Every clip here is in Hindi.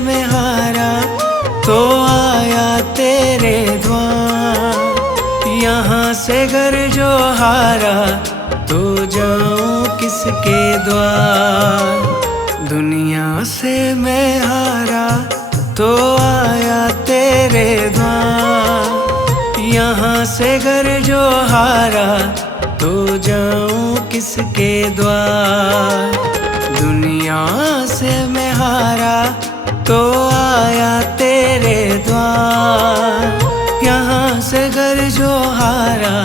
मैं हारा तो आया तेरे द्वार। यहाँ से घर जो हारा तो जाऊं किसके द्वार। दुनिया से मैं हारा तो आया तेरे द्वार। यहाँ से घर जो हारा तो जाऊं किसके द्वार। दुनिया से मैं हारा तो आया तेरे द्वार। यहाँ से घर जो हारा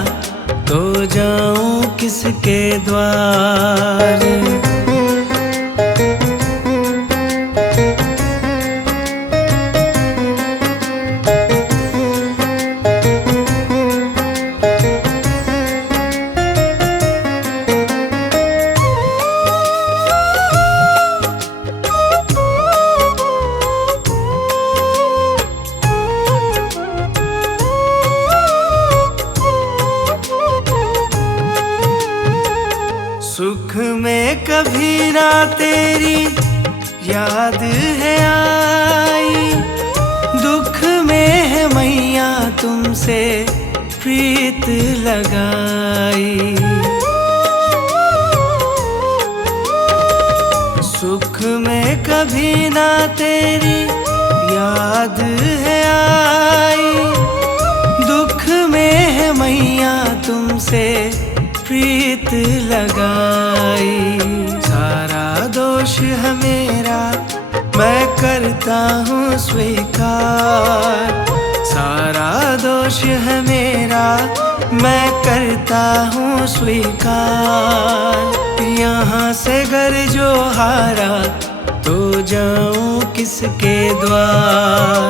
तो जाऊं किसके द्वार। सुख में कभी ना तेरी याद है आई, दुख में है मैया तुमसे प्रीत लगाई। सुख में कभी ना तेरी याद है आई, दुख में है मैया तुमसे प्रीत लगाई। सारा दोष है मेरा मैं करता हूँ स्वीकार। सारा दोष है मेरा मैं करता हूँ स्वीकार। यहाँ से घर जो हारा तो जाऊँ किसके द्वार।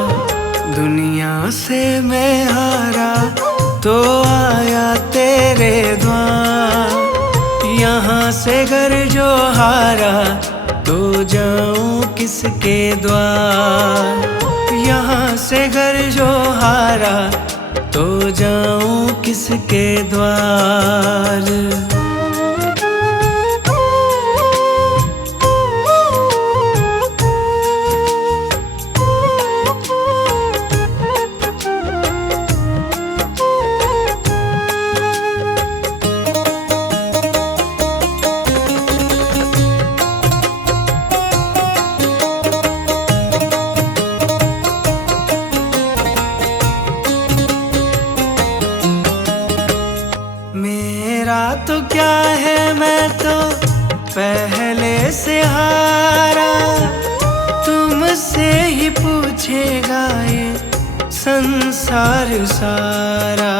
दुनिया से मैं हारा तो आया तेरे द्वार। यहाँ से घर जो हारा तो जाऊं किसके द्वार। यहाँ से घर जो हारा तो जाऊं किसके द्वार। मेरा तो क्या है मैं तो पहले से हारा, तुमसे ही पूछेगा ये संसार सारा।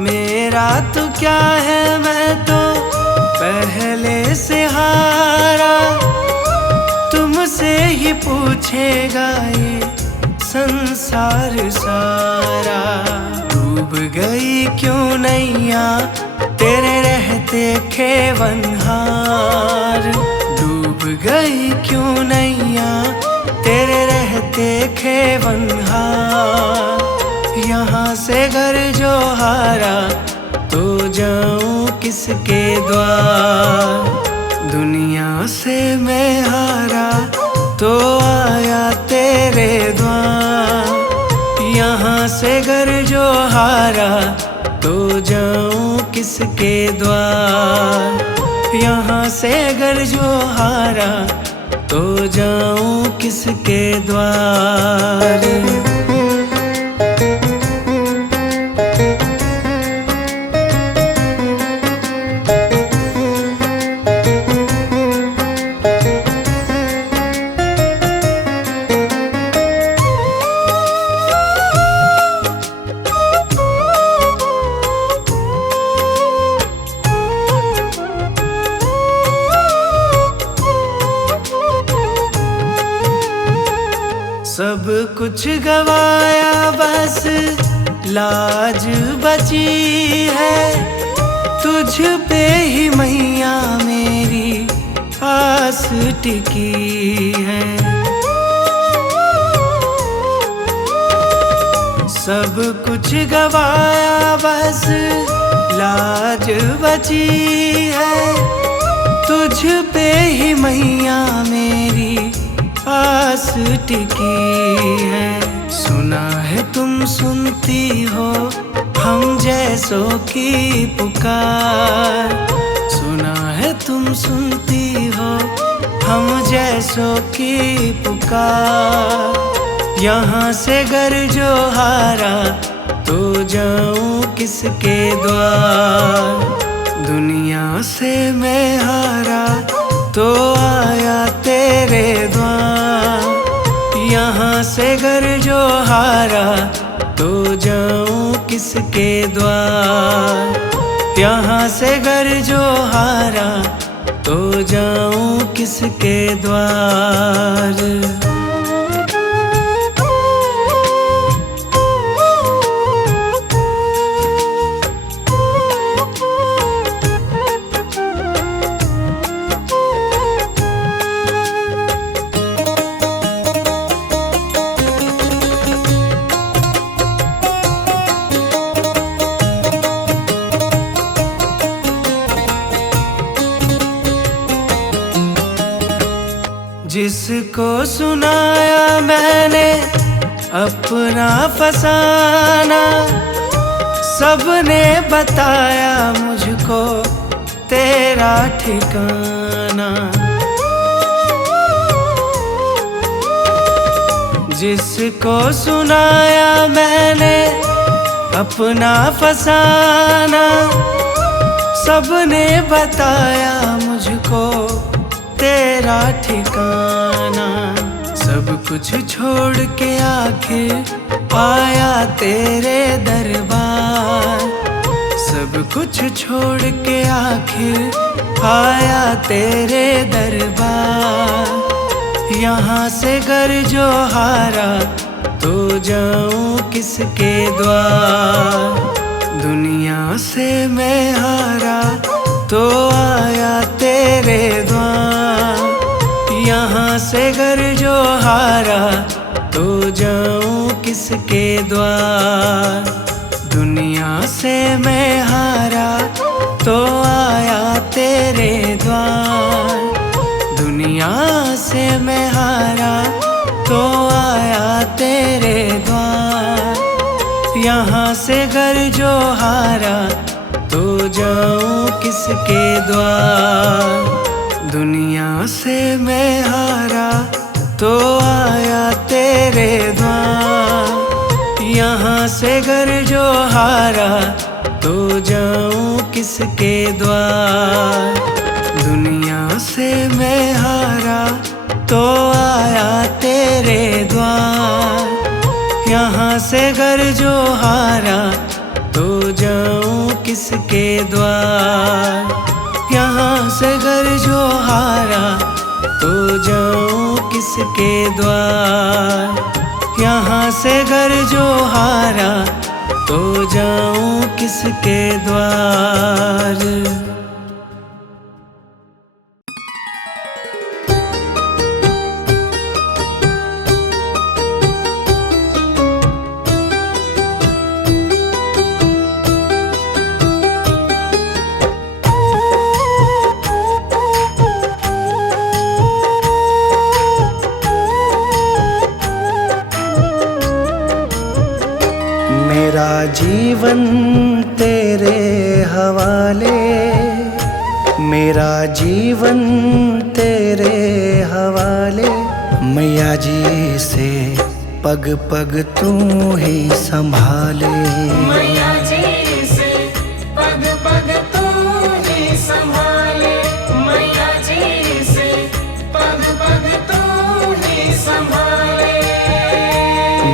मेरा तो क्या है मैं तो पहले से हारा, तुमसे ही पूछेगा ये संसार सारा। डूब गई क्यों नैया तेरे रहते खेवनहार। डूब गई क्यों नैया तेरे रहते खेवनहार। यहाँ से घर जो हारा तो जाऊं किसके द्वार। दुनिया से मैं हारा तो आया तेरे द्वार। यहाँ से घर जो हारा तो जाऊं किसके द्वार। यहाँ से घर जो हारा तो जाऊं किसके द्वार। सब कुछ गवाया बस लाज बची है, तुझ पे ही मैया मेरी आस टिकी है। सब कुछ गवाया बस लाज बची है, तुझ पे मैया मेरी आस टिकी है। सुना है तुम सुनती हो हम जैसों की पुकार। सुना है तुम सुनती हो हम जैसों की पुकार। यहाँ से घर जो हारा तो जाऊं किसके द्वार। दुनिया से मैं हारा तो आया तेरे द्वार। यहाँ से घर जो हारा तो जाऊं किसके द्वार। यहाँ से घर जो हारा तो जाऊं किसके द्वार। जिसको सुनाया मैंने अपना फसाना, सबने बताया मुझको तेरा ठिकाना। जिसको सुनाया मैंने अपना फसाना, सबने बताया मुझको तेरा ठिकाना। सब कुछ छोड़ के आखिर आया तेरे दरबार। सब कुछ छोड़ के आखिर आया तेरे दरबार। यहाँ से घर जो हारा तो जाऊं किसके द्वार। दुनिया से मैं हारा तो आया तेरे द्वार। यहाँ से घर जो हारा तो जाऊं किसके द्वार। दुनिया से मैं हारा तो आया तेरे द्वार। दुनिया से मैं हारा तो आया तेरे द्वार। यहाँ से घर जो हारा तो जाऊं किसके द्वार। दुनिया से मैं हारा तो आया तेरे द्वार। यहाँ से घर जो हारा तो जाऊं किसके द्वार। दुनिया से मैं हारा तो आया तेरे द्वार। यहाँ से घर जो हारा तो जाऊं किसके द्वार। यहाँ से घर जो हारा तो जाऊं किसके द्वार। यहाँ से घर जो हारा तो जाऊं किसके द्वार। मेरा जीवन तेरे हवाले, मेरा जीवन तेरे हवाले। मैया जी से पग पग तू ही संभाले। मैया जी से पग पग तू ही संभाले। मैया जी से पग पग तू ही संभाले।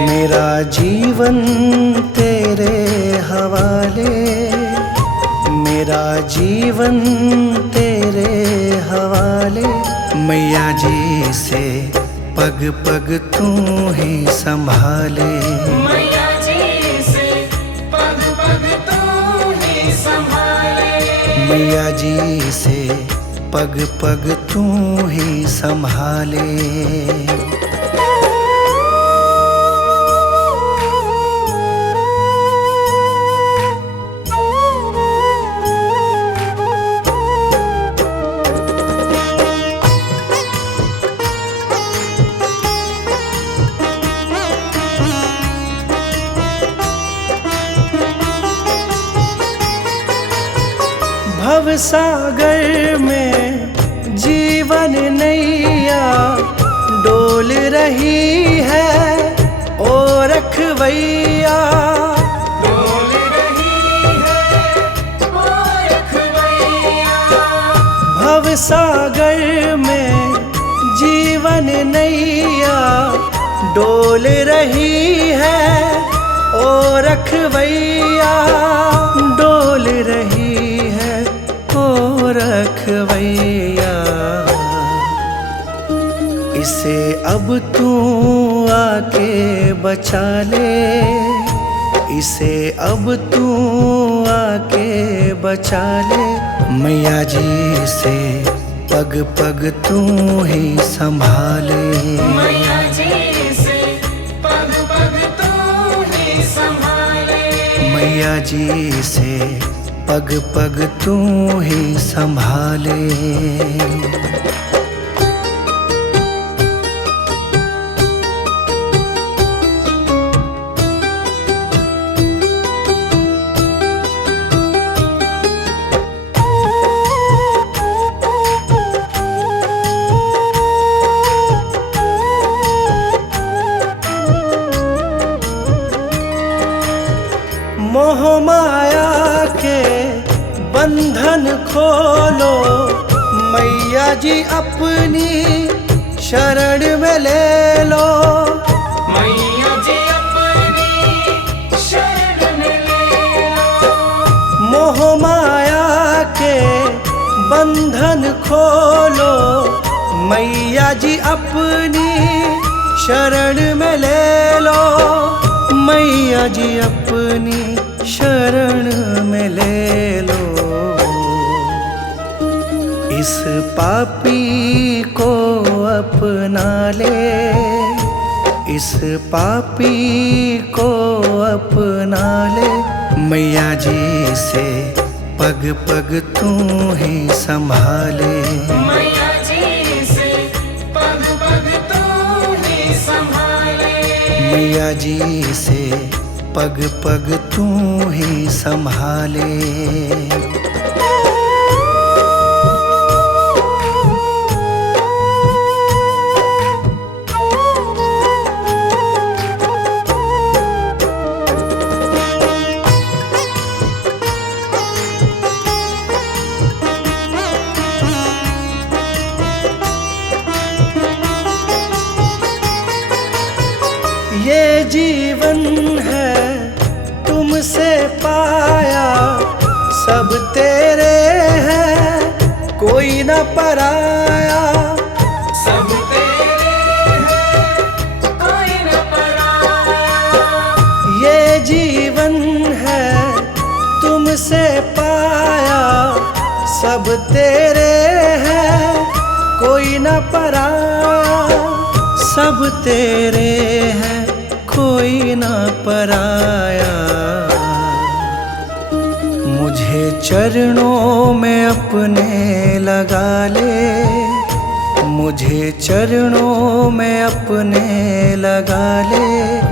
मेरा जीवन तेरे हवाले, मेरा जीवन तेरे हवाले। मैया जी से पग पग तू ही संभाले। मैया जी से पग पग तू ही संभाले। मैया जी से पग पग तू ही संभाले। सागर में जीवन नैया डोल रही है ओ रखवैया। डोल रही है ओ रखवैया। भव सागर में जीवन नैया डोल रही है ओ रखवैया। डोल रही है ओ रखवैया। इसे अब तू आके बचा ले, इसे अब तू आके बचा ले। मैया जी से पग पग तू ही संभाले। मैया जी से पग पग तू ही संभाले। मैया जी से पग पग तू ही संभाले। मोह माया के बंधन खोलो, मैया जी अपनी शरण में ले लो। मैया जी अपनी शरण में ले लो। मोह माया के बंधन खोलो, मैया जी अपनी शरण में ले लो। मैया जी अपनी शरण में ले लो। इस पापी को अपना ले, इस पापी को अपना ले। मैया जी से पग पग तू ही संभाले। मैया जी से पग पग तू ही संभाले। मैया जी से पग पग तू ही संभाले। ये जीवन है तुमसे पाया, सब तेरे हैं कोई न पराया। सब तेरे हैं कोई न पराया। ये जीवन है तुमसे पाया, सब तेरे हैं कोई न पराया। सब तेरे हैं कोई ना पराया। मुझे चरणों में अपने लगा ले, मुझे चरणों में अपने लगा ले।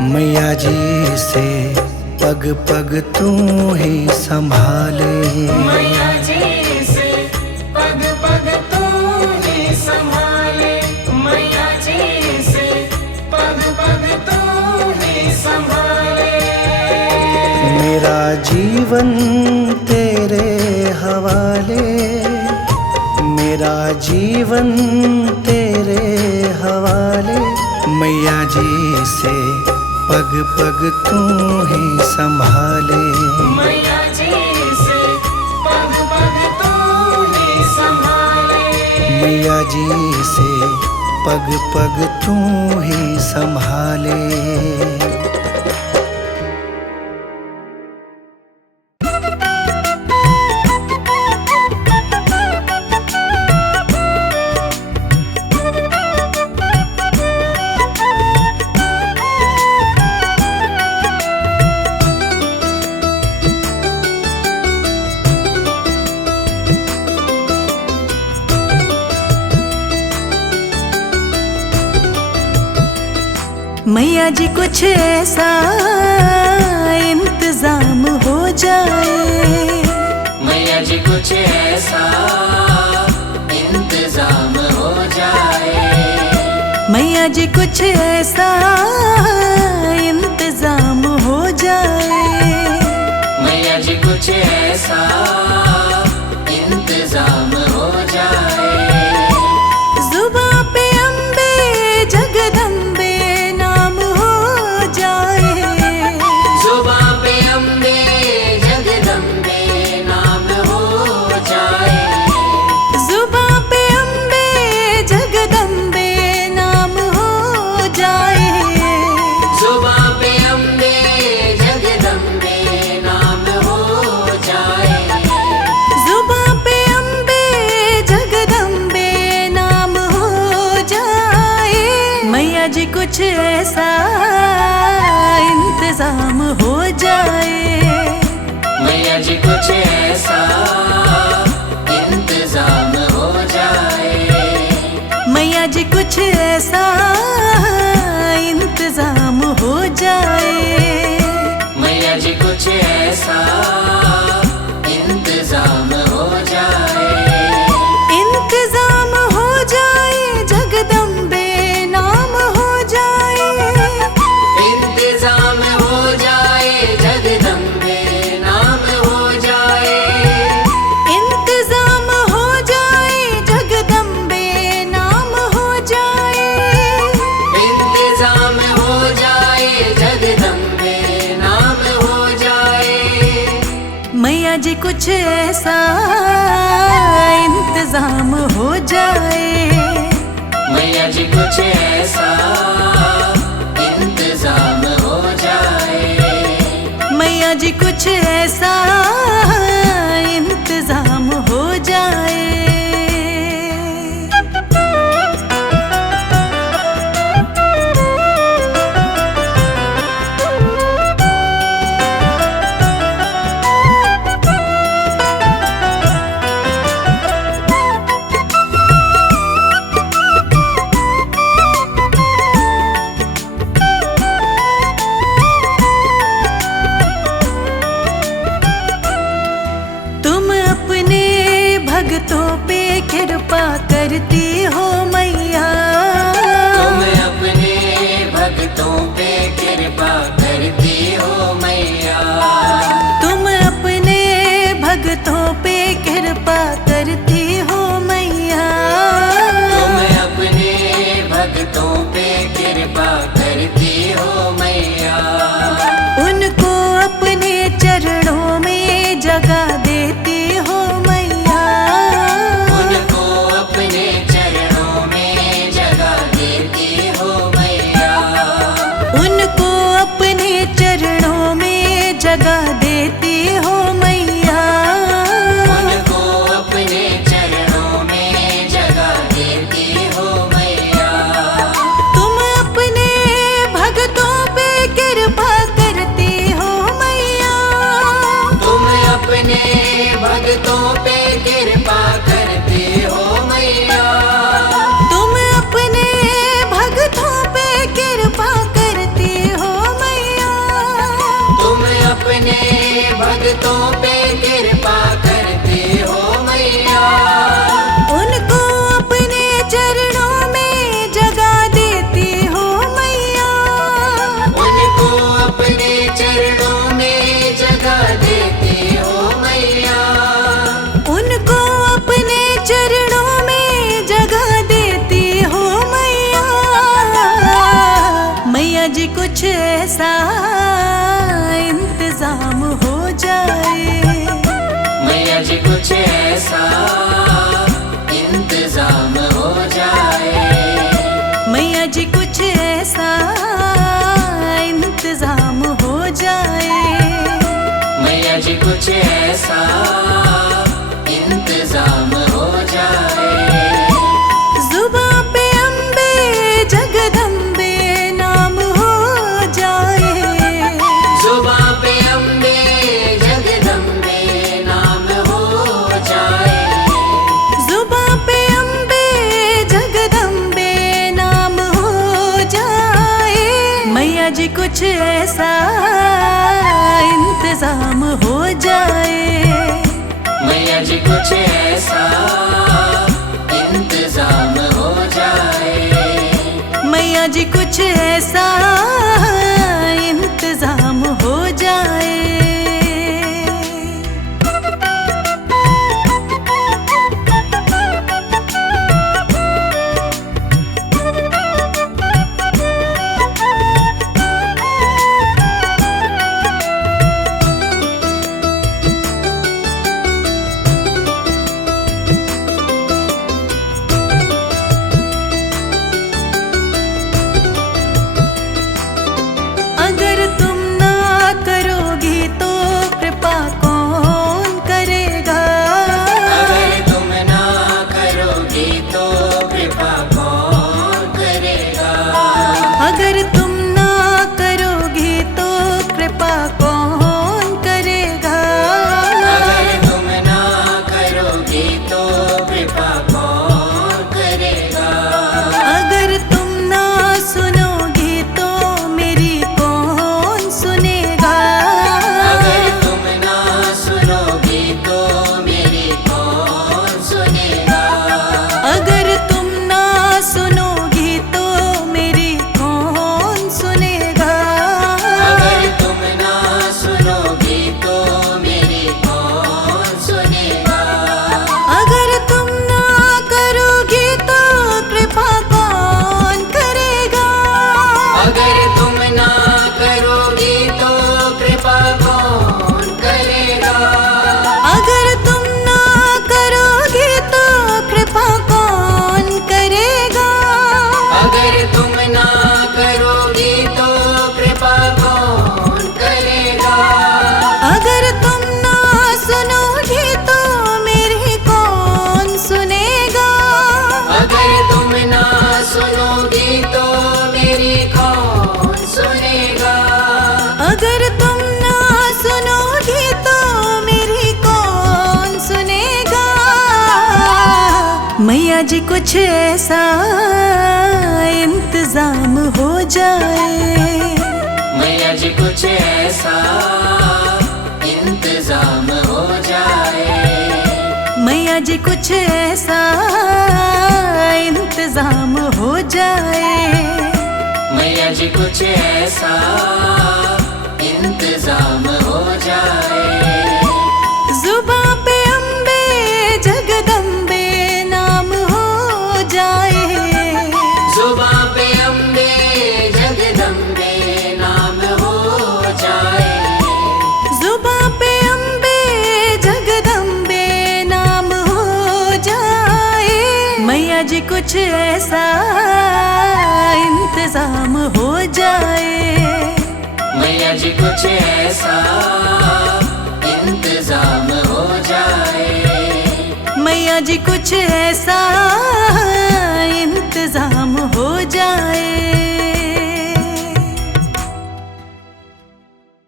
मैया जी से पग पग तू ही संभाले। मैया जी से पग पग तू ही संभाले। मैया जी से पग पग तू ही संभाले। मेरा जीवन तेरे हवाले, मेरा जीवन तेरे हवाले। मैया जी से पग पग तू ही संभाले। मैया जी से पग पग तू ही संभाले। मैया जी से पग पग तू ही संभाले। मैया जी कुछ ऐसा इंतजाम हो जाए। मैया मैया जी कुछ ऐसा इंतजाम हो जाए। मैया जी कुछ ऐसा इंतजाम हो जाए। मैया जी कुछ ऐसा इंतजाम हो जाए। जुबां पे अम्बे जगदम्बे नाम हो जाए। जुबां पे अम्बे जगदम्बे नाम हो जाए। जुबां पे अम्बे जगदम्बे नाम हो जाए। जुबां पे अम्बे जगदम्बे नाम हो जाए। जुबां पे अम्बे जगदम्बे नाम हो जाए। मैया जी कुछ ऐसा इंतजाम हो जाए। मैया जी कुछ ऐसा इंतजाम हो जाए। मैया जी कुछ ऐसा इंतजाम हो जाए। मैया जी कुछ ऐसा इंतजाम हो जाए। इंतजाम हो जाए जगदम्बे नाम हो जाए। इंतजाम हो जाए जगदम्बे नाम हो जाए। इंतजाम हो जाए जगदम्बे नाम हो जाए। इंतजाम हो जाए जगदम्बे नाम हो जाए। मैया जी कुछ ऐसा इंतजाम हो जाए। मैया जी कुछ ऐसा इंतजाम हो जाए। मैया जी कुछ ऐसा इंतजाम हो जाए। तुम अपने भक्तों पे कृपा करती हो मैया। तुम अपने भक्तों पे कृपा करती हो मैया। तुम अपने भक्तों पे कृपा करती हो मैया। तुम अपने भक्तों पे कृपा करती हो मैया। उनको अपने चरणों में जगह देती हो मैया। उनको अपने चरणों में जगह देती हो मैया। उनको अपने चरणों में जगह देती हो मैया। उनको अपने चरणों में जगह देती हो मैया। तुम अपने भक्तों पे कृपा करती हो मैया। तुम अपने भक्तों पे कृपा करती हो मैया। तुम अपने भक्तों पे कृपा करती हो मैया। तुम अपने भक्तों पे कृपा करती हो मैया। उनको अपने चरणों में जगह देती हो मैया। उनको अपने चरणों में जगह देती हो मैया। उनको अपने चरणों में जगह देती हो मैया। मैया जी कुछ ऐसा इंतजाम हो जाए। मैया जी कुछ ऐसा इंतजाम हो जाए। मैया जी कुछ ऐसा इंतजाम हो जाए। मैया जी कुछ ऐसा इंतजाम हो जाए। जुबां पे अम्बे जगदम्बे नाम हो जाए। जुबां पे अम्बे जगदम्बे नाम हो जाए। जुबां पे अम्बे जगदम्बे नाम हो जाए। मैया जी कुछ ऐसा इंतजाम हो जाए। मैया मैया जी कुछ ऐसा इंतजाम हो जाए। मैया जी कुछ ऐसा इंतजाम हो जाए। अगर तुम ना करोगी तो कृपा कौन करेगा। अगर तुम ना करोगी तो कृपा कौन करेगा। अगर तुम ना करोगी तो कृपा कौन करेगा। अगर तुम ना करोगी तो कृपा कौन करेगा। अगर तुम ना सुनोगी तो मेरी कौन सुनेगा। अगर तुम ना सुनोगी तो मेरी कौन सुनेगा। अगर तुम ना सुनोगी तो मेरी कौन सुनेगा। अगर तुम ना सुनोगी तो मेरी कौन सुनेगा। अगर तुम ना करोगी तो कृपा कौन करेगा। अगर तुम ना करोगी तो कृपा कौन करेगा। अगर तुम ना करोगी तो कृपा कौन करेगा। अगर तुम ना करोगी तो कृपा कौन करेगा। अगर तुम ना सुनोगी तो मेरी कौन सुनेगा। अगर तुम ना सुनोगी तो मेरी कौन सुनेगा। अगर तुम ना सुनोगी तो मेरी कौन सुनेगा। मैया जी कुछ ऐसा इंतजाम हो जाए। मैया जी कुछ ऐसा इंतजाम हो जाए। मैया जी कुछ ऐसा इंतजाम हो जाए। मैया जी कुछ ऐसा इंतजाम हो जाए। जुबां पे अम्बे जगदम्बे नाम हो जाए। जुबां पे अम्बे जगदम्बे नाम हो जाए। जुबां पे अम्बे जगदम्बे नाम हो जाए। मैया जी कुछ ऐसा इंतजाम हो जाए। मैया जी कुछ ऐसा इंतजाम हो जाए। मैया जी कुछ ऐसा इंतजाम हो जाए।